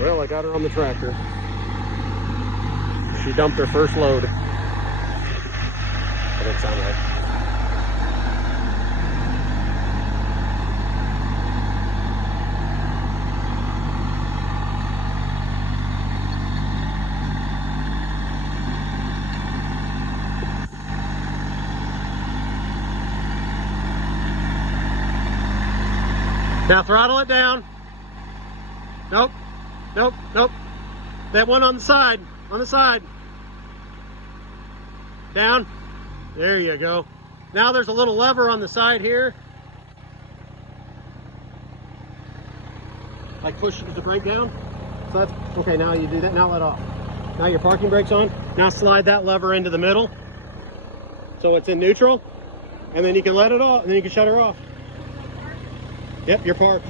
Well, I got her on the tractor. She dumped her first load. That didn't sound right. Now throttle it down. Nope, nope, nope. That one on the side, Down. There you go. Now there's a little lever on the side here. Like pushes the brake down. So that's, okay, now you do that, now let off. Now your parking brake's on. Now slide that lever into the middle. So it's in neutral. And then you can let it off, and then you can shut her off. Yep, you're parked.